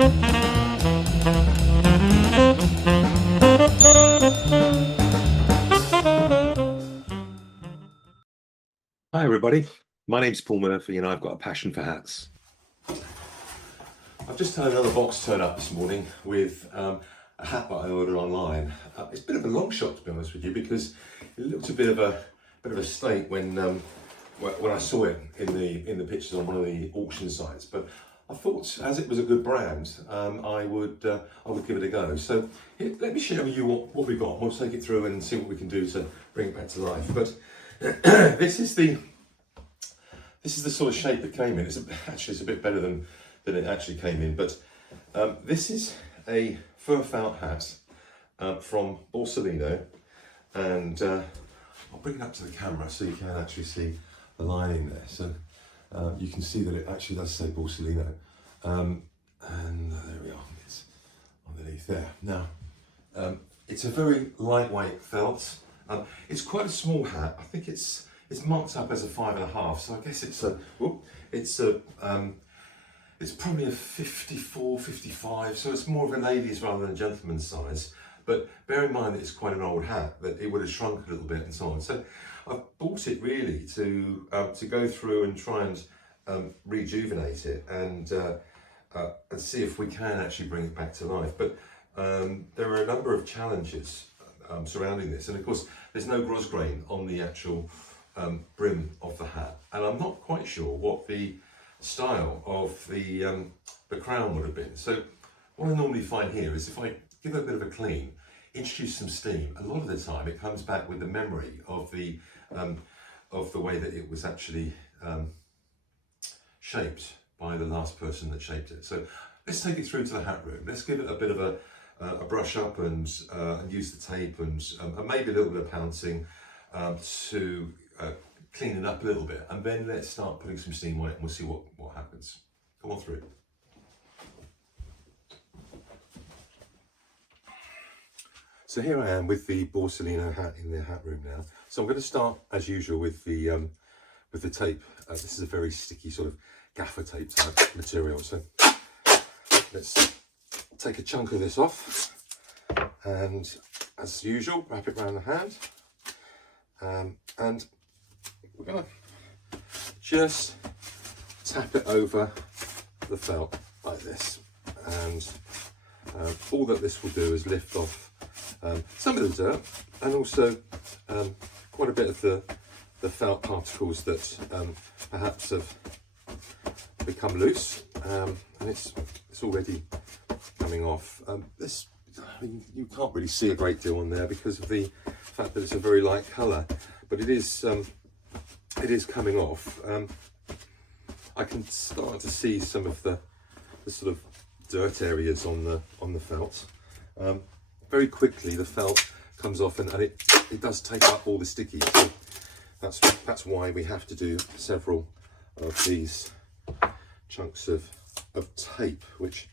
Hi everybody, my name's Paul Murphy and I've got a passion for hats. I've just had another box turn up this morning with a hat that I ordered online. It's a bit of a long shot, to be honest with you, because it looked a bit of a state when I saw it in the pictures on one of the auction sites. But I thought, as it was a good brand, I would give it a go. So here, let me share with you what we've got. We'll take it through and see what we can do to bring it back to life. But this is the sort of shape it came in. It's a bit better than it actually came in. But this is a fur felt hat from Borsalino, and I'll bring it up to the camera so you can actually see the lining there. So you can see that it actually does say Borsalino, and there we are. It's underneath there. Now it's a very lightweight felt. It's quite a small hat. I think it's marked up as a 5.5, so I guess it's probably a 54, 55, so it's more of a ladies rather than a gentleman's size. But bear in mind that it's quite an old hat, that it would have shrunk a little bit and so on. So I've bought it really to go through and try and rejuvenate it and see if we can actually bring it back to life. But there are a number of challenges surrounding this, and of course there's no grosgrain on the actual brim of the hat, and I'm not quite sure what the style of the crown would have been. So what I normally find here is if I give it a bit of a clean, introduce some steam, a lot of the time it comes back with the memory of the way that it was actually shaped by the last person that shaped it. So let's take it through to the hat room. Let's give it a bit of a brush up and use the tape and maybe a little bit of pouncing to clean it up a little bit, and then let's start putting some steam on it and we'll see what happens. Come on through. So here I am with the Borsalino hat in the hat room now. So I'm going to start as usual with the tape. This is a very sticky sort of gaffer tape type material. So let's take a chunk of this off, and as usual, wrap it around the hand. And we're going to just tap it over the felt like this, and all that this will do is lift off some of the dirt and also quite a bit of the felt particles that perhaps have become loose, and it's already coming off. I mean, you can't really see a great deal on there because of the fact that it's a very light colour, but it is coming off. I can start to see some of the sort of dirt areas on the felt. Very quickly the felt comes off, and it does take up all the sticky. So that's why we have to do several of these chunks of tape, which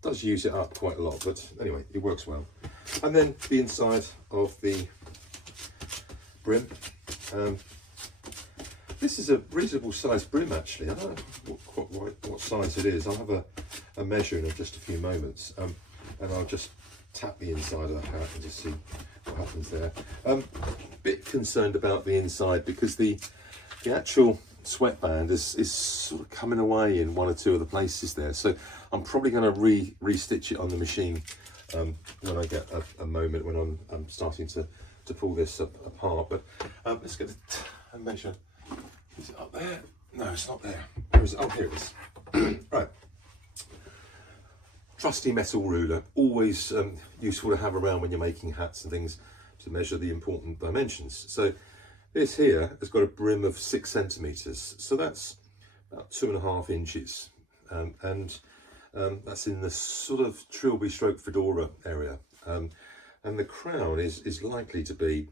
does use it up quite a lot, but anyway, it works well. And then the inside of the brim. This is a reasonable sized brim actually. I don't know what size it is. I'll have a measure in just a few moments, and I'll just tap the inside of the hat and just see what happens there. Bit concerned about the inside because the actual sweatband is sort of coming away in one or two of the places there, so I'm probably going to re-stitch it on the machine when I get a moment when I'm starting to pull this apart. But let's get a measure. Is it up there? No, it's not there. Where is it? Oh, here it is. Right. Trusty metal ruler, always useful to have around when you're making hats and things to measure the important dimensions. So this here has got a brim of 6 centimeters, so that's about 2.5 inches, and that's in the sort of trilby stroke Fedora area, and the crown is likely to be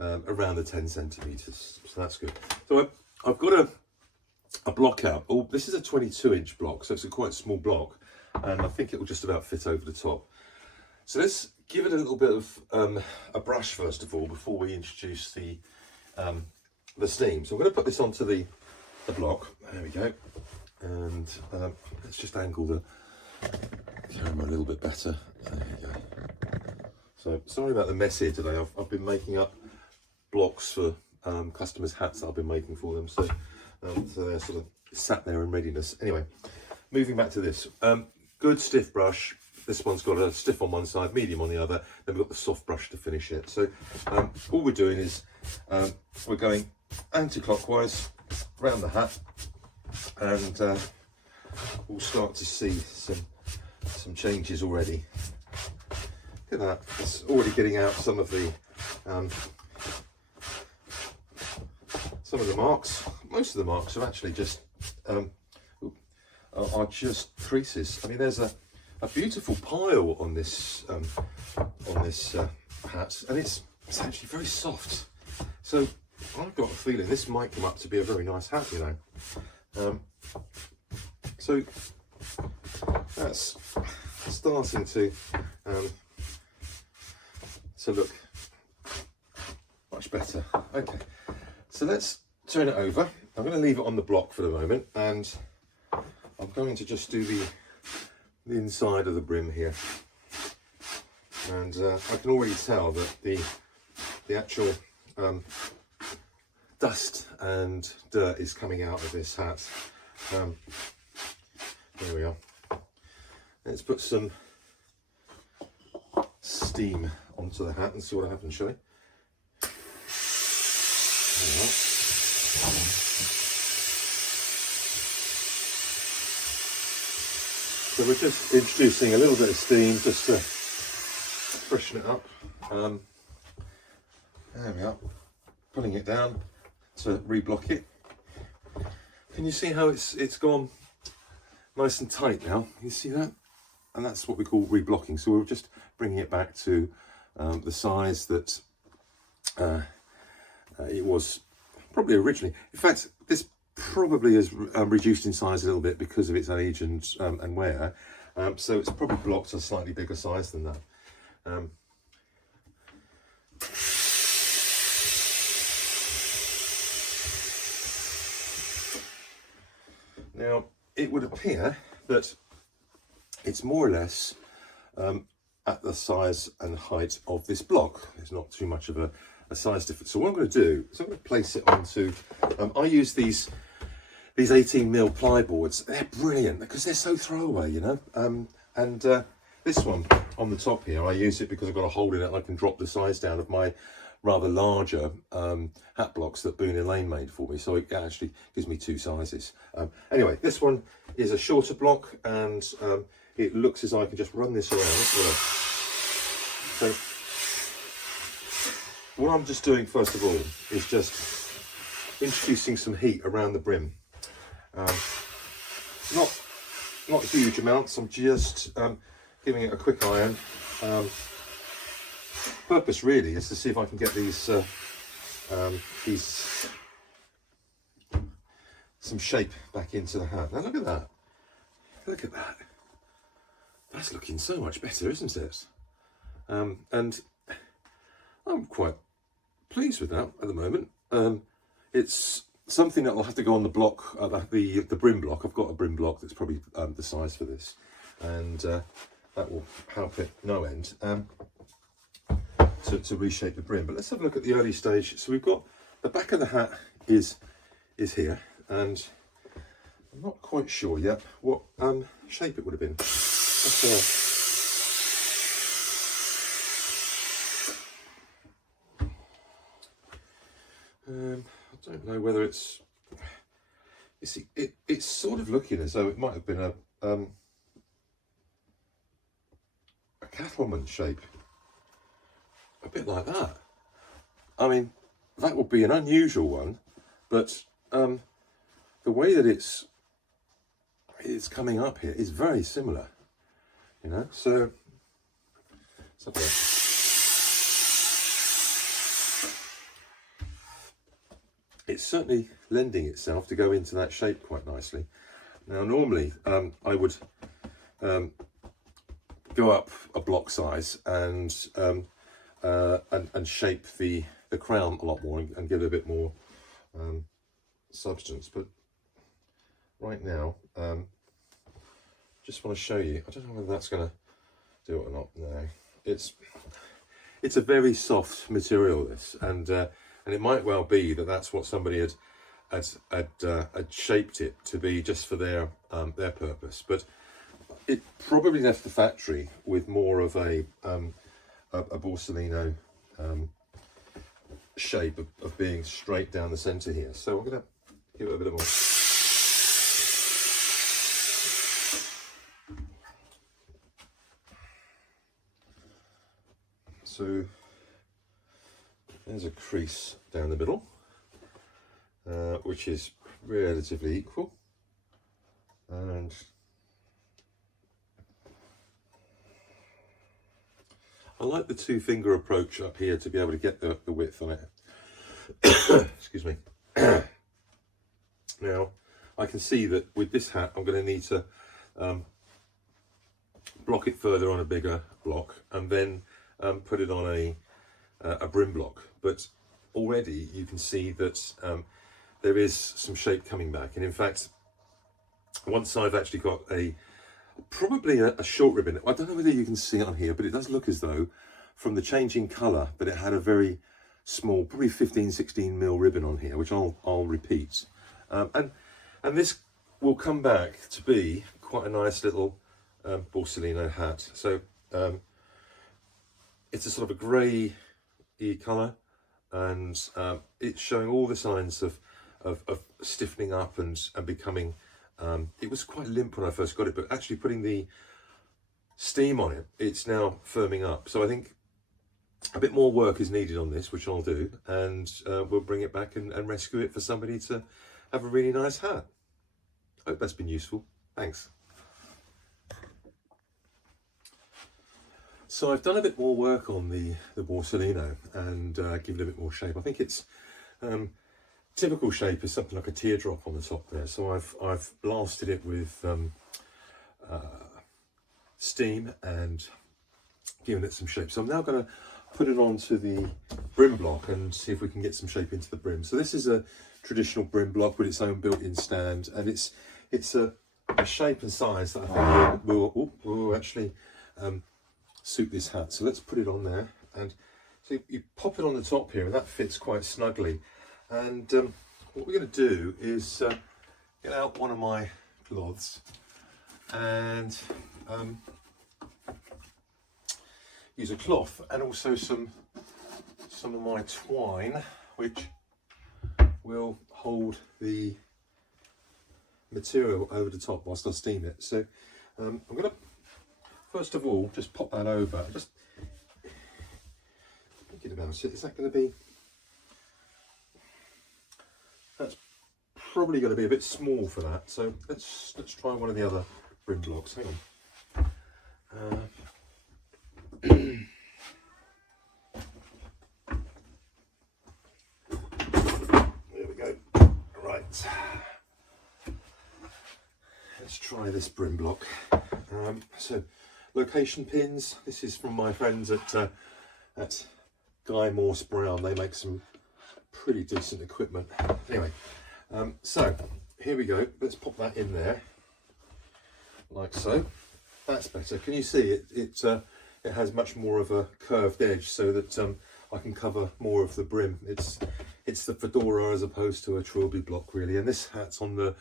around the 10 centimeters, so that's good. So I've got a block out. Oh, this is a 22-inch block, so it's a quite small block, and I think it will just about fit over the top. So let's give it a little bit of a brush first of all before we introduce the steam. So I'm going to put this onto the block. There we go, and let's just angle camera a little bit better. There you go. So sorry about the mess here today. I've been making up blocks for customers' hats that I've been making for them. So they're sort of sat there in readiness. Anyway, moving back to this. Good stiff brush. This one's got a stiff on one side, medium on the other. Then we've got the soft brush to finish it. So all we're doing is we're going anti-clockwise around the hat, and we'll start to see some changes already. Look at that, it's already getting out some of the marks. Most of the marks are actually just are just creases. I mean, there's a beautiful pile on this hat, and it's actually very soft. So I've got a feeling this might come up to be a very nice hat, you know. So that's starting to look much better. Okay, so let's turn it over. I'm going to leave it on the block for the moment, and I'm going to just do the inside of the brim here. And I can already tell that the actual dust and dirt is coming out of this hat. There we are. Let's put some steam onto the hat and see what happens, shall we? So we're just introducing a little bit of steam just to freshen it up. There we are. Pulling it down to reblock it. Can you see how it's gone nice and tight now? You see that? And that's what we call reblocking. So we're just bringing it back to the size that it was probably originally. In fact, this probably has reduced in size a little bit because of its age and wear. So it's probably blocked a slightly bigger size than that. Now, it would appear that it's more or less at the size and height of this block. There's not too much of a size difference. So what I'm going to do is I'm going to place it onto, I use these 18mm ply boards. They're brilliant because they're so throwaway, you know. This one on the top here, I use it because I've got a hole in it and I can drop the size down of my rather larger hat blocks that Boone & Lane made for me, so it actually gives me two sizes. Anyway, this one is a shorter block, and it looks as though I can just run this around. So what I'm just doing first of all is just introducing some heat around the brim. Not huge amounts, I'm just giving it a quick iron. Purpose really is to see if I can get these some shape back into the hat. Now look at that. Look at that. That's looking so much better, isn't it? And I'm quite pleased with that at the moment. It's something that will have to go on the block, the brim block. I've got a brim block that's probably the size for this, and that will help it no end. To reshape the brim. But let's have a look at the early stage. So we've got the back of the hat is here, and I'm not quite sure yet what shape it would have been. I don't know whether it's. You see, it's sort of looking as though it might have been a cattleman shape. A bit like that. I mean, that would be an unusual one, but the way that it's coming up here is very similar, you know. So it's certainly lending itself to go into that shape quite nicely. Now, normally I would go up a block size and shape the crown a lot more and give it a bit more substance, but right now just want to show you. I don't know whether that's going to do it or not. No, it's a very soft material, this, and it might well be that that's what somebody had shaped it to be just for their purpose, but it probably left the factory with more of a Borsalino shape of being straight down the centre here. So I'm going to give it a bit more. So there's a crease down the middle, which is relatively equal, and I like the 2-finger approach up here to be able to get the width on it. Excuse me. Now I can see that with this hat I'm going to need to block it further on a bigger block and then put it on a brim block, but already you can see that there is some shape coming back, and in fact once I've actually got probably a short ribbon, I don't know whether you can see it on here, but it does look as though from the changing colour that it had a very small, probably 15-16 mil ribbon on here, which I'll repeat, and this will come back to be quite a nice little Borsalino hat. So it's a sort of a grey colour, and it's showing all the signs of stiffening up and becoming, it was quite limp when I first got it, but actually putting the steam on it, it's now firming up. So I think a bit more work is needed on this, which I'll do, and we'll bring it back and rescue it for somebody to have a really nice hat. I hope that's been useful. Thanks. So I've done a bit more work on the Borsalino and given it a bit more shape. I think it's typical shape is something like a teardrop on the top there. So I've blasted it with steam and given it some shape. So I'm now going to put it onto the brim block and see if we can get some shape into the brim. So this is a traditional brim block with its own built-in stand, and it's a shape and size that I think will actually suit this hat. So let's put it on there, and so you pop it on the top here, and that fits quite snugly. And what we're going to do is get out one of my cloths and use a cloth and also some of my twine, which will hold the material over the top whilst I steam it. So I'm going to first of all just pop that over. Just thinking about it, is that going to be, that's probably going to be a bit small for that, so let's try one of the other brim blocks. Hang on. There we go. Right, let's try this brim block. So location pins, this is from my friends at Guy Morse Brown. They make some pretty decent equipment. Anyway, so here we go. Let's pop that in there like so. That's better. Can you see it has much more of a curved edge, so that I can cover more of the brim. It's the Fedora as opposed to a trilby block, really, and this hat's on the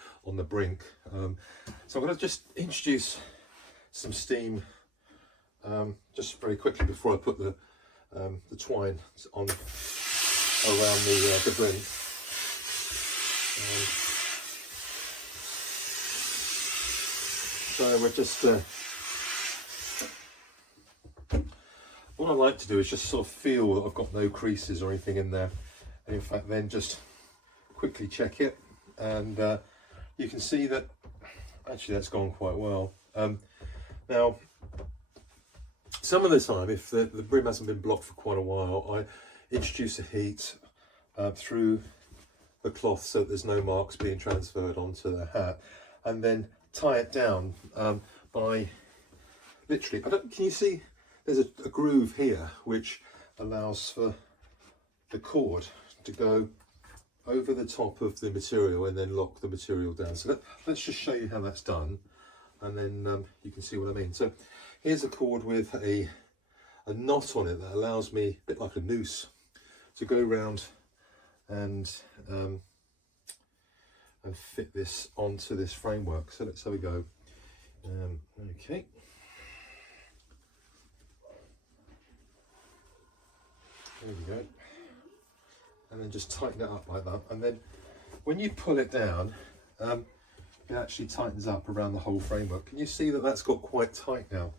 brink. So I'm going to just introduce some steam just very quickly before I put the twine on around the brim. So we're just what I like to do is just sort of feel that I've got no creases or anything in there, and in fact then just quickly check it, and you can see that actually that's gone quite well. Now some of the time, if the brim hasn't been blocked for quite a while, I introduce the heat through the cloth so that there's no marks being transferred onto the hat, and then tie it down by literally, can you see there's a groove here which allows for the cord to go over the top of the material and then lock the material down. So let's just show you how that's done. and then you can see what I mean. So here's a cord with a knot on it that allows me, a bit like a noose, to go around and fit this onto this framework. So let's have a go. Okay. There we go. And then just tighten it up like that. And then when you pull it down, it actually tightens up around the whole framework. Can you see that that's got quite tight now?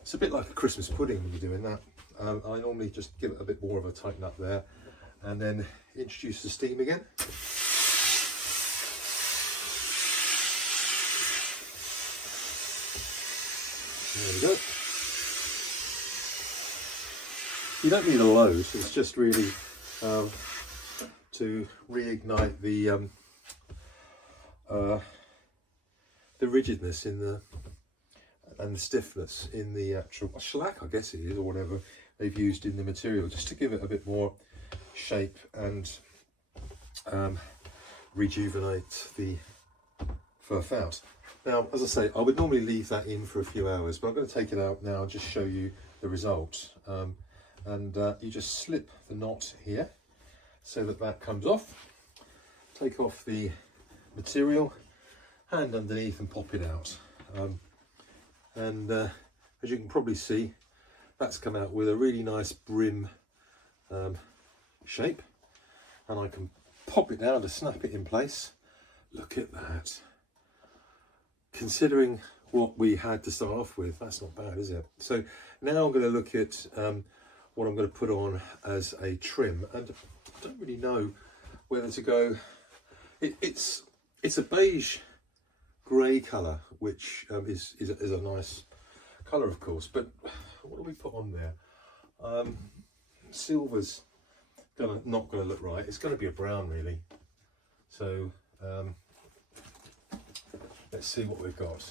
It's a bit like a Christmas pudding when you're doing that. I normally just give it a bit more of a tighten up there and then introduce the steam again. There we go. You don't need a load, it's just really to reignite the rigidness in the and the stiffness in the actual shellac, I guess it is, or whatever they've used in the material, just to give it a bit more shape and rejuvenate the fur fount. Now, as I say, I would normally leave that in for a few hours, but I'm going to take it out now and just show you the result. You just slip the knot here so that that comes off. Take off the material, hand underneath and pop it out. As you can probably see, that's come out with a really nice brim shape, and I can pop it down to snap it in place. Look at that. Considering what we had to start off with, that's not bad, is it? So now I'm going to look at what I'm going to put on as a trim, and I don't really know whether to go. It's a beige grey colour, which is a nice colour, of course. But what do we put on there? Silver's not going to look right. It's going to be a brown, really. So let's see what we've got.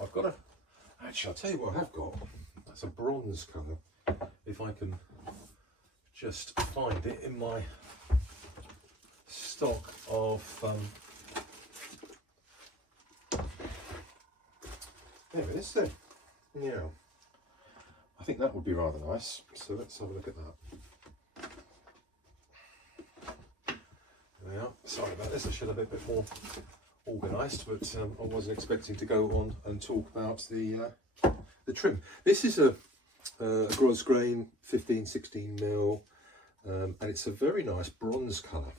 I've got actually, I'll tell you what I've got. That's a bronze colour. If I can just find it in my stock of there it is then. Yeah, I think that would be rather nice. So let's have a look at that. There we are. Sorry about this, I should have been a bit more organised, but I wasn't expecting to go on and talk about the trim. This is a gros grain 15-16 mil, and it's a very nice bronze colour,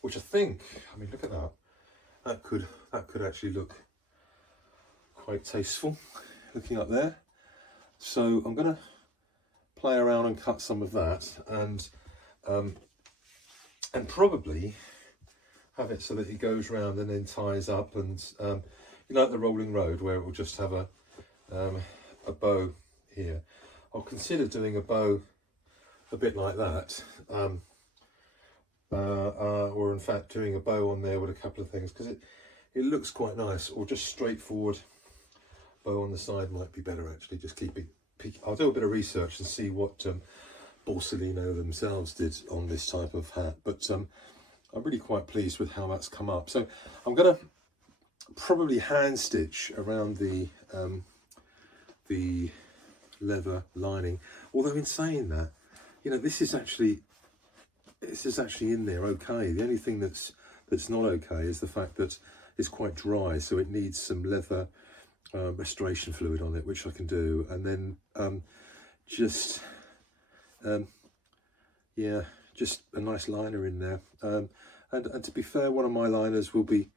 which I think, I mean, look at that. That could actually look quite tasteful, looking up there. So I'm going to play around and cut some of that, and probably have it so that it goes round and then ties up, and you know, like the rolling road where it will just have a bow here. I'll consider doing a bow a bit like that, or in fact doing a bow on there with a couple of things, because it looks quite nice. Or just straightforward bow on the side might be better, actually. Just keeping. I'll do a bit of research and see what Borsalino themselves did on this type of hat, but I'm really quite pleased with how that's come up. So I'm going to probably hand stitch around the leather lining. Although in saying that, you know, this is actually in there okay. The only thing that's not okay is the fact that it's quite dry, so it needs some leather restoration fluid on it, which I can do, and then just a nice liner in there, and to be fair, one of my liners will be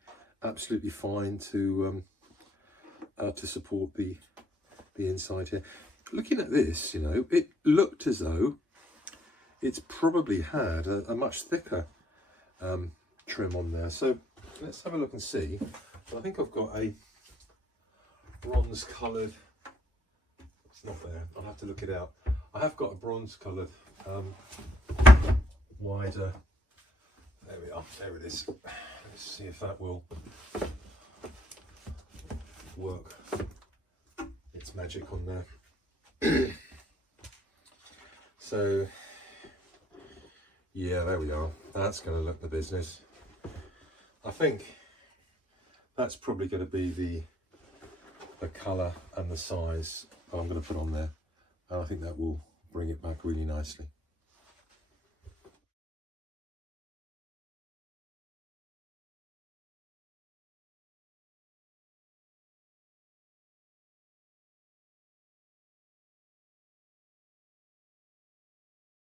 absolutely fine to support the inside here. Looking at this, you know, it looked as though it's probably had a much thicker trim on there. So let's have a look and see. I think I've got a bronze coloured, it's not there, I'll have to look it out. I have got a bronze coloured wider, there we are, there it is. Let's see if that will work its magic on there. So yeah, there we are. That's going to look the business. I think that's probably going to be the colour and the size that I'm going to put on there, and I think that will bring it back really nicely.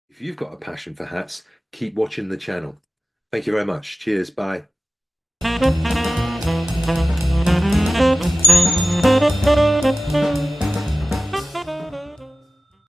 If you've got a passion for hats, keep watching the channel. Thank you very much. Cheers. Bye.